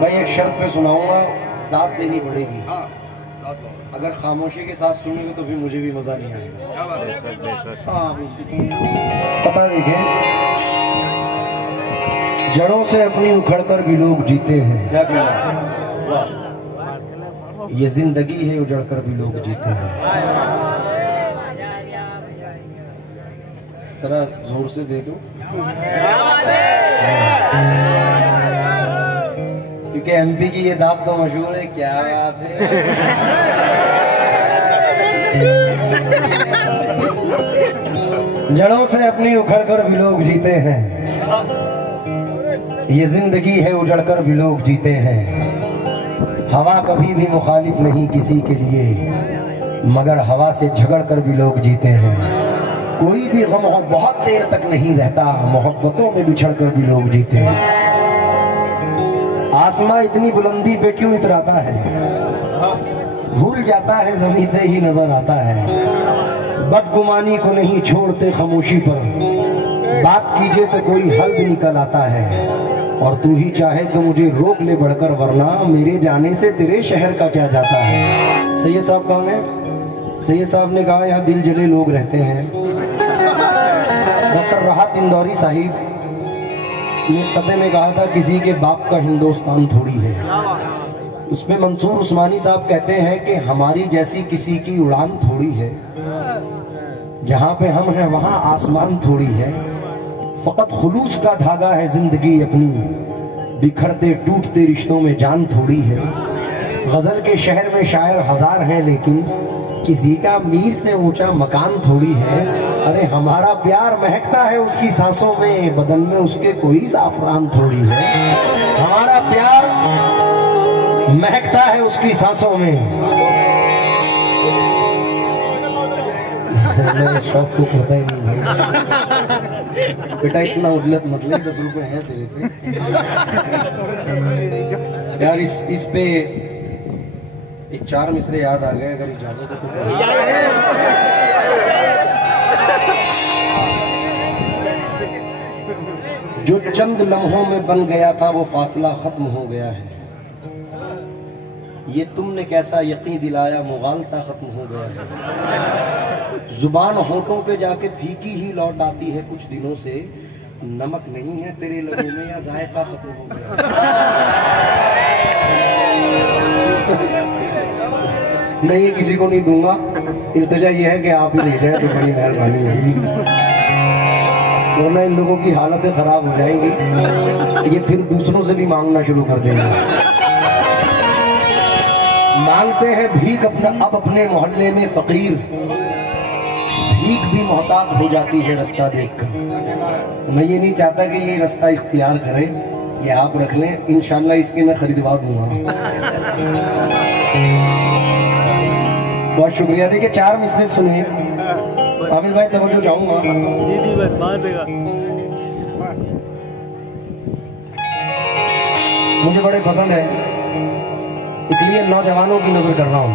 भाई एक शर्त पे सुनाऊंगा, दाद देनी पड़ेगी। अगर खामोशी के साथ सुनोगे तो फिर मुझे भी मजा नहीं आएगा। पता देखें, जड़ों से अपनी उखड़कर भी लोग जीते हैं। ये जिंदगी है, उजड़कर भी लोग जीते हैं। जरा जोर से दे दो, क्योंकि एमपी की ये दाब तो मशहूर है। क्या बात है। जड़ों से अपनी उखड़कर भी लोग जीते हैं। ये जिंदगी है, उजड़कर भी लोग जीते हैं। हवा कभी भी मुखालिफ नहीं किसी के लिए, मगर हवा से झगड़ कर भी लोग जीते हैं। कोई भी गम बहुत देर तक नहीं रहता, मोहब्बतों में बिछड़ कर भी लोग जीते हैं। आसमां इतनी बुलंदी पे क्यों इतराता है, भूल जाता है जमीन से ही नजर आता है। बदगुमानी को नहीं छोड़ते खामोशी पर, बात कीजिए तो कोई हल भी निकल आता है। और तू ही चाहे तो मुझे रोक ले बढ़कर, वरना मेरे जाने से तेरे शहर का क्या जाता है। सैयद साहब कहाँ हैं? सैयद साहब ने कहा यहाँ दिल जले लोग रहते हैं। डॉक्टर राहत इंदौरी साहिब ने सतह में कहा था, किसी के बाप का हिंदुस्तान थोड़ी है। उसमें मंसूर उस्मानी साहब कहते हैं कि हमारी जैसी किसी की उड़ान थोड़ी है। जहाँ पे हम हैं वहाँ आसमान थोड़ी है। फकत खुलूस का धागा है जिंदगी अपनी, बिखरते टूटते रिश्तों में जान थोड़ी है। गजल के शहर में शायर हजार हैं, लेकिन किसी का मीर से ऊंचा मकान थोड़ी है। अरे हमारा प्यार महकता है उसकी सांसों में, बदन में उसके कोई जाफरान थोड़ी है। हमारा प्यार महकता है उसकी सांसों में। शौक को पता ही नहीं भाई। बेटा इतना उजलत मत ले, 10 रुपए है तेरे पे यार। इस पे एक 4 मिसरे याद आ गए, अगर इजाजत हो तो। जो चंद लम्हों में बन गया था वो फासला खत्म हो गया है। ये तुमने कैसा यकीन दिलाया, मुगालता खत्म हो गया है। जुबान होठों पे जाके फीकी ही लौट आती है कुछ दिनों से। नमक नहीं है तेरे लबों में या जायका खत्म हो गया। नहीं, किसी को नहीं दूंगा। इल्तिजा ये है कि आप ही ले जाए तो बड़ी मेहरबानी होगी, वरना इन लोगों की हालतें खराब हो जाएंगी। ये फिर दूसरों से भी मांगना शुरू कर देंगे। मांगते हैं भीख अब अपने मोहल्ले में फकीर, भीख भी मोहताज हो जाती है रास्ता देखकर। मैं ये नहीं चाहता कि ये रास्ता इख्तियार करें, ये आप रख लें, इंशाल्लाह इसके मैं खरीदवा दूंगा। बहुत शुक्रिया। देखिए 4 मिसरे सुने आमिर भाई, तवज्जो चाहूंगा। मुझे बड़े पसंद है, इसलिए नौजवानों की नजर कर रहा हूं।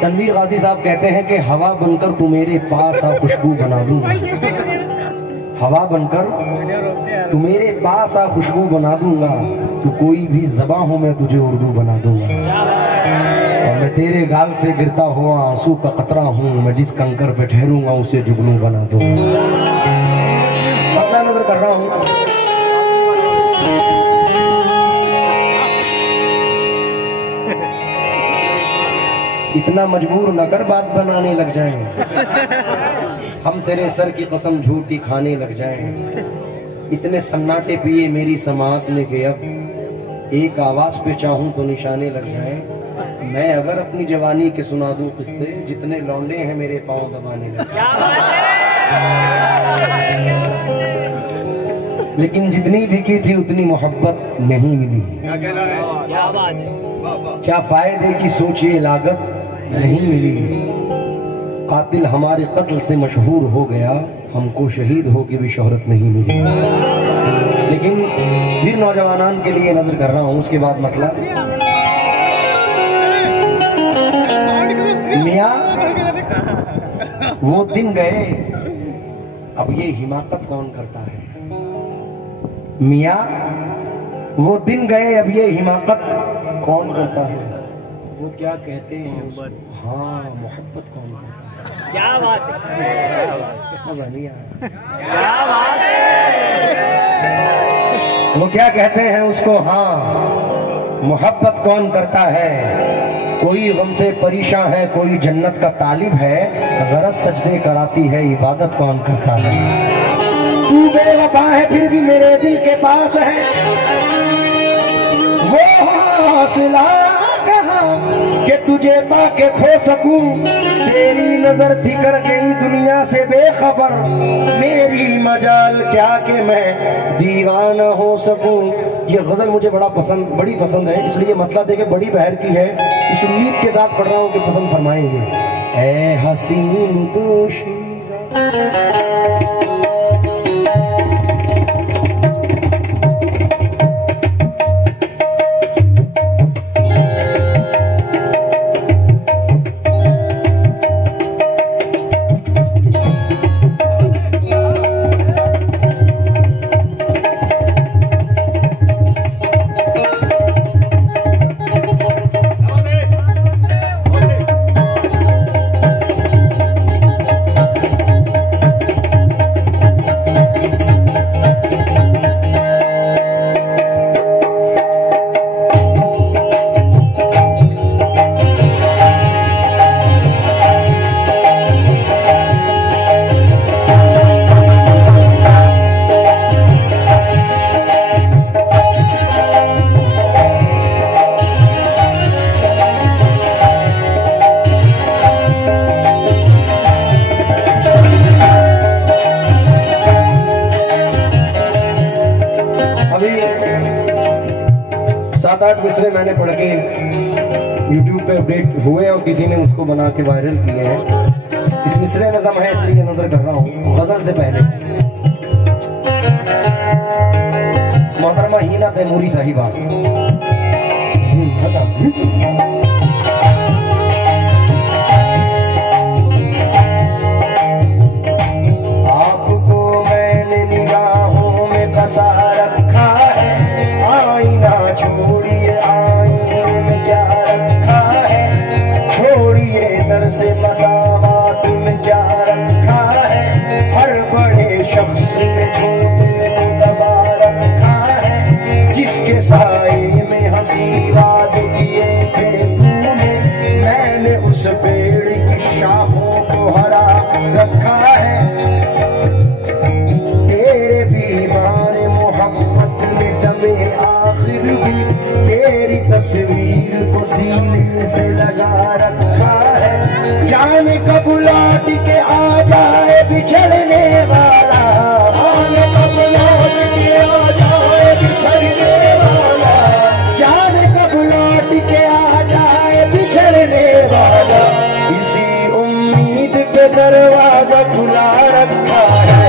तनवीर गाजी साहब कहते हैं कि हवा बनकर तू मेरे पास आ खुशबू बना दूंगा। हवा बनकर तू मेरे पास आ खुशबू बना दूंगा। तू कोई भी ज़बां हो मैं तुझे उर्दू बना दूंगा। और मैं तेरे गाल से गिरता हुआ आंसू का कतरा हूँ, मैं जिस कंकर पे ठहरूंगा उसे जुगनू बना दूंगा। अपना नजर कर रहा हूँ। इतना मजबूर न कर बात बनाने लग जाएं, हम तेरे सर की कसम झूठी खाने लग जाएं। इतने सन्नाटे पिए मेरी समात ने के अब एक आवाज पे चाहूं तो निशाने लग जाएं। मैं अगर अपनी जवानी के सुना दूं किस्से, जितने लौंडे हैं मेरे पांव दबाने लग जाएं। लेकिन जितनी भी की थी उतनी मोहब्बत नहीं मिली। क्या फायदे की सोचिए लागत नहीं मिली। कातिल हमारे कत्ल से मशहूर हो गया, हमको शहीद होके भी शोहरत नहीं मिली। लेकिन फिर नौजवानान के लिए नजर कर रहा हूँ। उसके बाद मतलब मियाँ वो दिन गए, अब ये हिमाकत कौन करता है। मियाँ वो दिन गए, अब ये हिमाकत कौन करता है। वो क्या कहते हैं उसको, हाँ मोहब्बत कौन करता है। क्या बात है, क्या बात है। वो क्या कहते हैं उसको, हाँ मोहब्बत कौन करता है। कोई गम से परेशान है, कोई जन्नत का तालिब है, गरज सजदे कराती है, इबादत कौन करता है। तू बेवफा है फिर भी मेरे दिल के पास है, वो हौसला कहाँ कि तुझे पाके खो सकूं। तेरी नजर थी कर गई दुनिया से बेखबर, मेरी मजाल क्या कि मैं दीवाना हो सकूं। ये गजल मुझे बड़ी पसंद है, इसलिए मतलब देखे बड़ी बहर की है। इस उम्मीद के साथ पढ़ रहा हूँ कि पसंद फरमाएंगे। ऐ हसीन दोशीज़ा मिसरे मैंने पढ़ के YouTube पे अपडेट हुए और किसी ने उसको बना के वायरल किए हैं। इस मिसरे नज़म है इसलिए नजर कर रहा हूँ। गजल से पहले मोहतरमा हीना तैमूरी साहिबा, आपको मैंने निगाहों में बसा रखा है, आईना छोड़िए आईने में क्या रखा है, छोड़िए दर से मसावात में क्या रखा है, हर बड़े शख्स में छोटे को दबा रखा है, जिसके साए में हंसी वाद किए थे तूने, मैंने उस पेड़ की शाखों को हरा रखा है, तेरे बीमार मोहब्बत में दमे आखिर भी तेरी तस्वीर को सीने से लगा रखा है, जाने कब लौट के आ जाए बिछड़ने वाला, जाने कब लौट के आ जाए बिछड़ने वाला, जाने कब लौट के आ जाए बिछड़ने वाला, इसी उम्मीद पे दरवाजा खुला रखा है।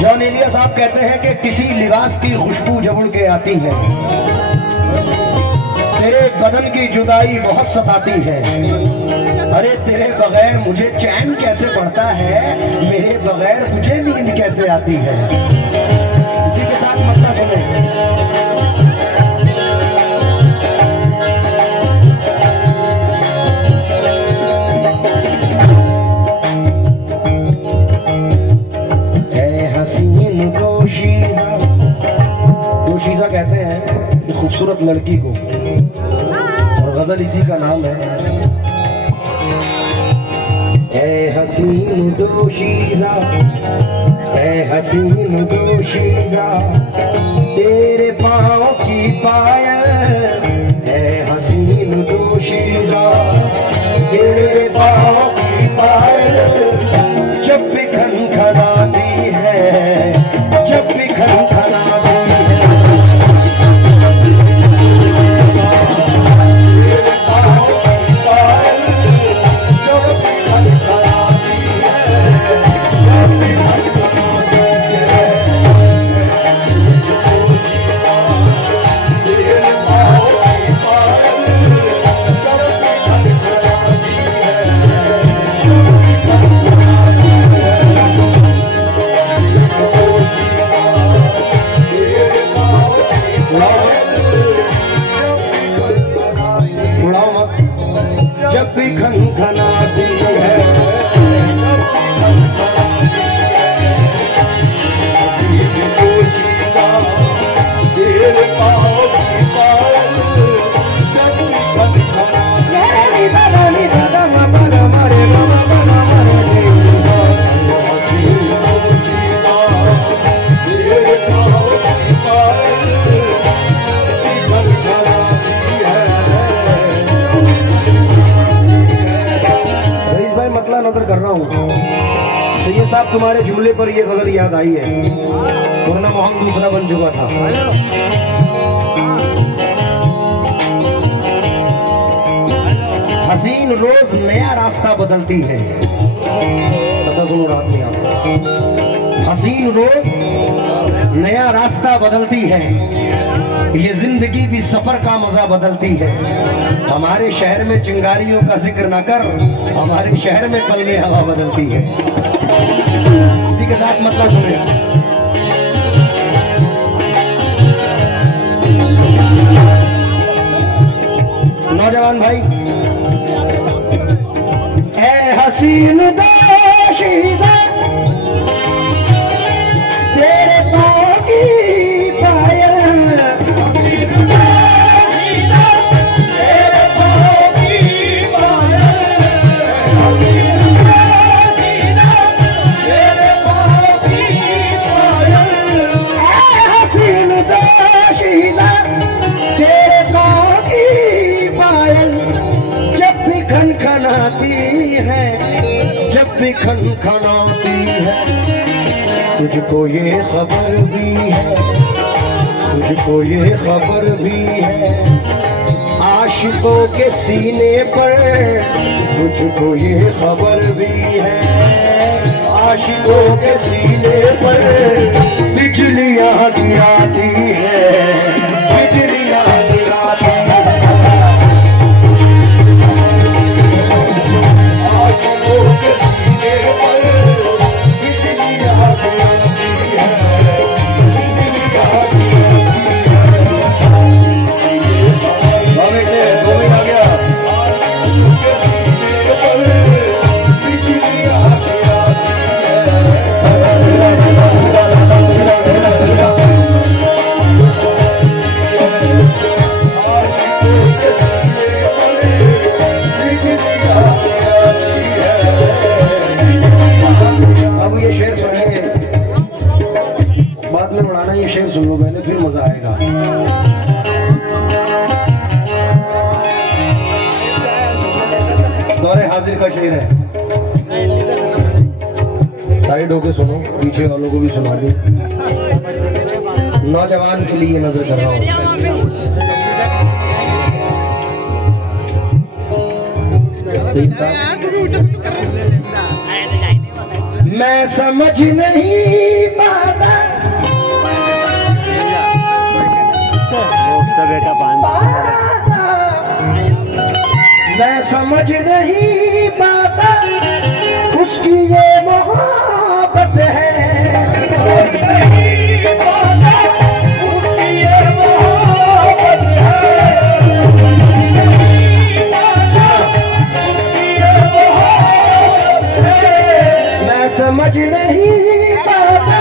जॉन एलिया साहब कहते हैं कि किसी लिबास की खुशबू जब उड़ के आती है, तेरे बदन की जुदाई बहुत सताती है, अरे तेरे बगैर मुझे चैन कैसे पड़ता है, मेरे बगैर तुझे नींद कैसे आती है। इसी के साथ मतलब सुने, दोशीज़ा कहते हैं खूबसूरत लड़की को, और गजल इसी का नाम है। ऐ हसीन दोशीज़ा, ऐ हसीन दोशीज़ा, तेरे पाँव की पायल। ऐ हसीन दोशीज़ा, तेरे पाँव की पायल, जब भी खनखनाती है, जब भी खनखनाती है। तेरे पाँव की पायल, जब भी खनखनाती है, जब भी खनखनाती है। तेरे पाँव की पायल, जब भी खनखनाती जब भी खनखनाती है। तेरे पाँव की पायल, जब भी खनखनाती नजर कर रहा हूँ तो ये साहब तुम्हारे जुमले पर ये गजल याद आई है, वरना मोहन दूसरा बन चुका था। हसीन रोज नया रास्ता बदलती है, पता सुनो रात में आप। हसीन रोज नया रास्ता बदलती है, ये जिंदगी भी सफर का मजा बदलती है। हमारे शहर में चिंगारियों का जिक्र ना कर, हमारे शहर में पल में हवा बदलती है। इसी के साथ मतलब सुने। नौजवान भाई, ऐ हसीन दोशीज़ा, तेरे पाँव की पायल। खनखनाती है, जब भी खनखनाती है। तुझको ये खबर भी है, तुझको ये खबर भी है, आशिकों के सीने पर। तुझको ये खबर भी है, आशिकों के सीने पर बिजलियां गिराती है, बिजलियां गिराती है। ये शेर सुन लो पहले, फिर मजा आएगा। दौरे हाजिर का शेर है, साइड होके सुनो, पीछे वालों को भी सुना दो। नौजवान के लिए नजर कर रहा हूँ। मैं समझ नहीं पाता बेटा मैं समझ नहीं पाता उसकी ये मोहब्बत है। मैं समझ नहीं पाता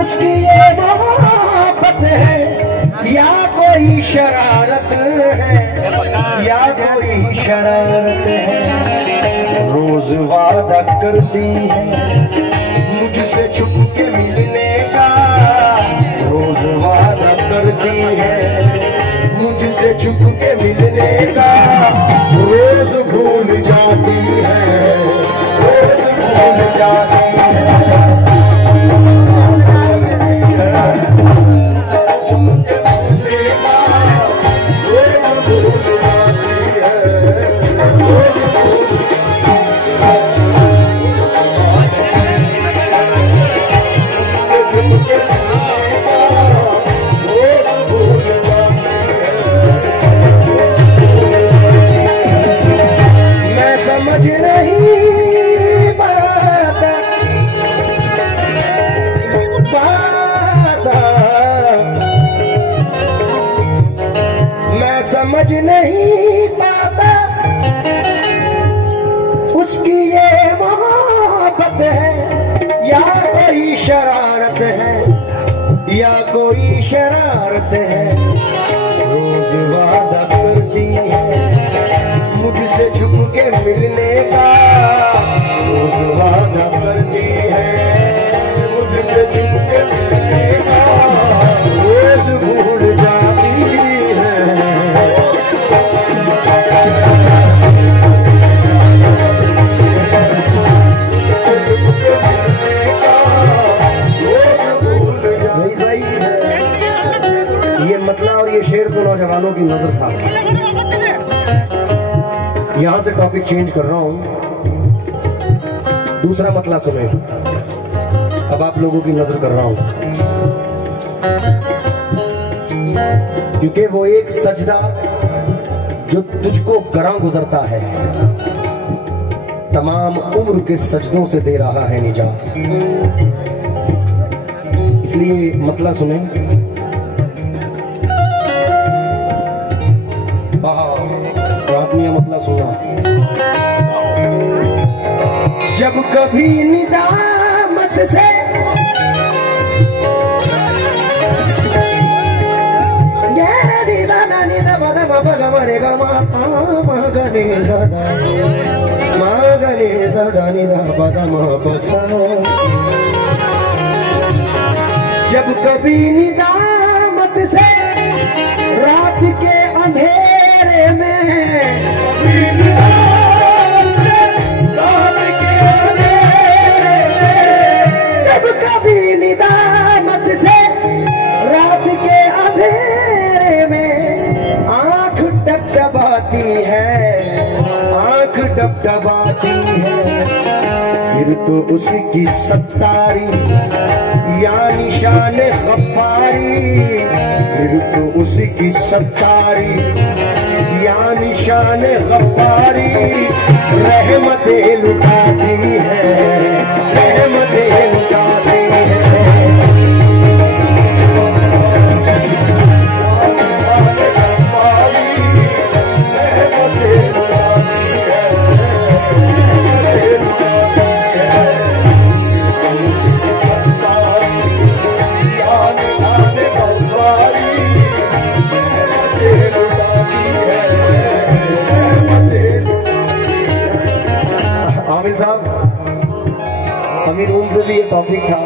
उसकी ये मोहब्बत है, या कोई शरारत है, या कोई शरारत है। रोज करती है, मुझसे छुप के मिलने का रोज वादा करती है, मुझसे छुप के मिलने का रोज भूल जाती है, रोज भूल जाती है। समझ नहीं पाता उसकी ये मोहब्बत है या कोई शरारत है, या कोई शरारत है। रोज वादा करती है मुझसे छुप के मिलने का, रोज वादा करती है मुझसे छुप के मिलने का, रोज भूल जाती है। ये मतला और ये शेर तो नौजवानों की नजर था। यहां से टॉपिक चेंज कर रहा हूं, दूसरा मतला सुने। अब आप लोगों की नजर कर रहा हूं, क्योंकि वो एक सजदा जो तुझको गरां गुजरता है, तमाम उम्र के सजदों से दे रहा है निजात। इसलिए मतला सुने। आदमी मतला सुना। जब कभी निदामत से जब कभी निदामत से रात के अंधेरे में, जब कभी निदामत से रात के अंधेरे में आंख डबडबाती है, आंख डबडबाती है, फिर तो उसकी सत्तारी या निशान गफ्फारी, फिर तो उसकी सत्तारी या निशान गफ्फारी रहमतें लुटाती है, रहमतें लुटाती है। आमिर साहब, अमीर रूम पे भी ये टॉपिक था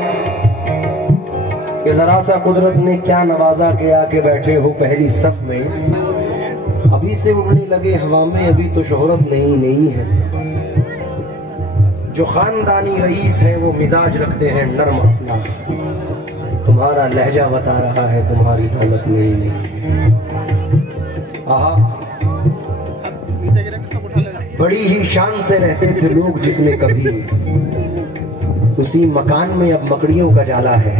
कि जरा सा कुदरत ने क्या नवाजा के आके बैठे हो पहली सफ में, अभी से उड़ने लगे हवा में, अभी तो शोहरत नहीं है। जो खानदानी रईस है वो मिजाज रखते हैं नर्म अपना, तुम्हारा लहजा बता रहा है तुम्हारी दौलत नहीं। आहा, बड़ी ही शान से रहते थे लोग जिसमें कभी, उसी मकान में अब मकड़ियों का जाला है।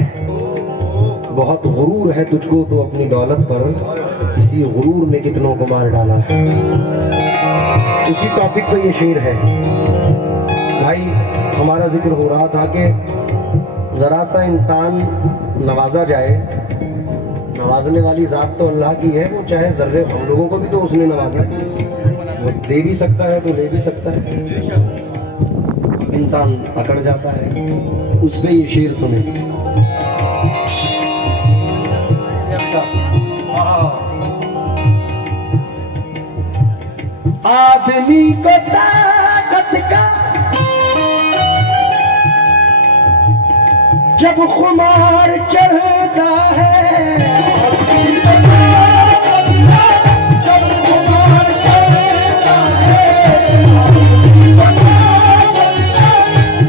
बहुत गुरूर है तुझको तो अपनी दौलत पर, इसी गुरूर ने कितनों को मार डाला है। उसी टॉपिक पे ये शेर है भाई। हमारा जिक्र हो रहा था कि जरा सा इंसान नवाजा जाए, नवाजने वाली जात तो अल्लाह की है, वो चाहे जर्रे, हम लोगों को भी तो उसने नवाजा है, वो दे भी सकता है तो ले भी सकता है, इंसान अकड़ जाता है। उस पे ये शेर सुने। आदमी को ताकत का जब खुमार चढ़ता है, जब खुमार चढ़ता है,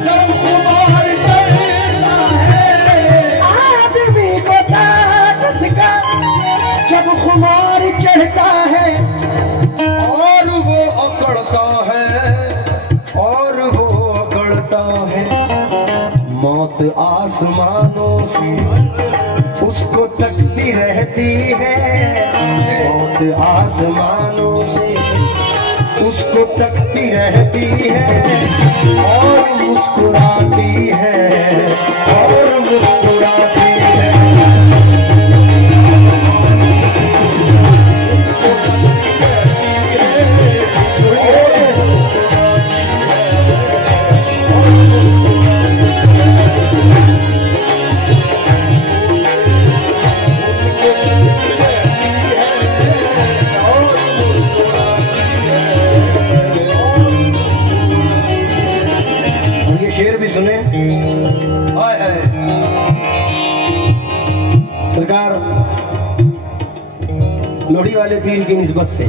जब खुमार चढ़ता है, आदमी को ताकत का जब खुमार चढ़ता है, और वो अकड़ता है, और वो अकड़ता है। मौत आसमानों से उसको तकती रहती है, मौत आसमानों से उसको तकती रहती है, और मुस्कुराती है, और मुस्कुराती है। शेर भी सुने। सरकार लोहड़ी वाले पीर की निस्बत से,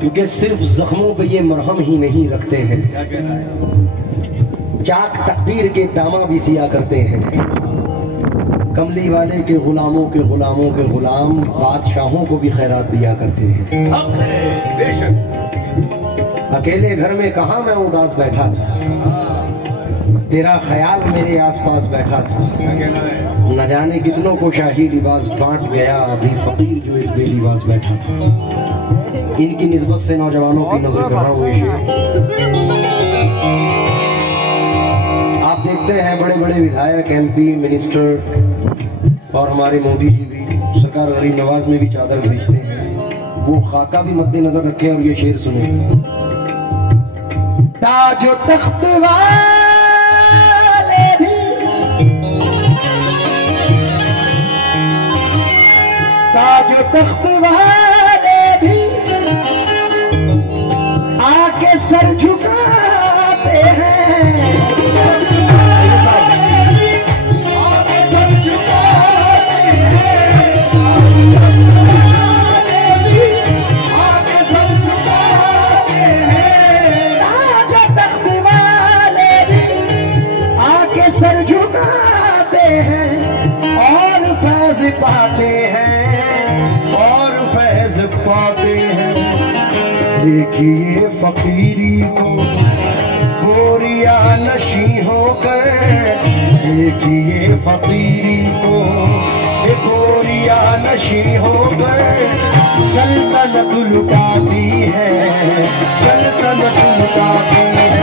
क्योंकि सिर्फ जख्मों पे ये मरहम ही नहीं रखते हैं, चाक तकदीर के दामा भी सिया करते हैं। कमली वाले के गुलामों के गुलामों के गुलाम बादशाहों को भी खैरात दिया करते हैं। बेशक अकेले घर में कहा मैं उदास बैठा था, तेरा ख्याल मेरे आसपास बैठा था। न जाने कितनों को शाही लिबास बांट गया, अभी फकीर जो एक बेलिबास बैठा था। इनकी निस्बत से नौजवानों की नजर कर रहा हूँ। आप देखते हैं बड़े बड़े विधायक, MP, मिनिस्टर और हमारे मोदी जी भी सरकार गरीब नवाज में भी चादर भेजते हैं। वो खाका भी मद्देनजर रखे और ये शेर सुने। ताजो तख्त वाले भी, ताजो तख्त वाले भी आके सर झुकाते हैं, सर झुकाते हैं और फैज पाते हैं, और फैज पाते हैं। देखिए फकीरी को गोरिया नशी होकर, देखिए फकीरी को गोरिया नशी होकर सल्तनत लुटाती है, सल्तनत लुटाती है।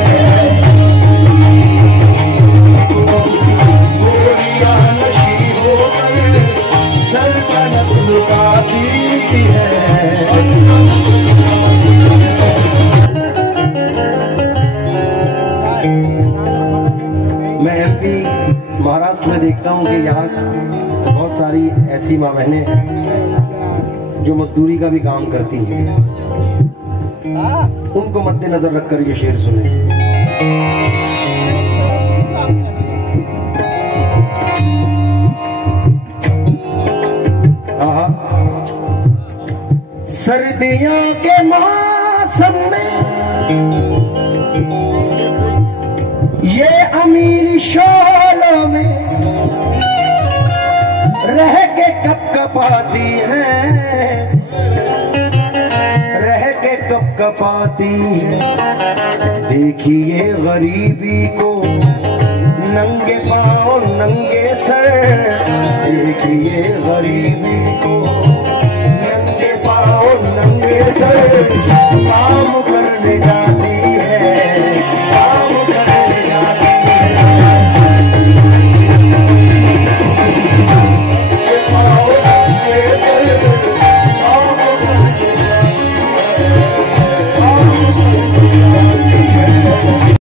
मैं MP महाराष्ट्र में देखता हूँ कि यहाँ बहुत सारी ऐसी माँ बहनें जो मजदूरी का भी काम करती हैं, उनको मद्देनजर रखकर ये शेर सुने। सर्दियों के मौसम में ये अमीर शोलों में रह के कप कपाती हैं, रह के कप कपाती हैं। देखिए गरीबी को नंगे पाँव नंगे सर, देखिए गरीबी को नंगे सर,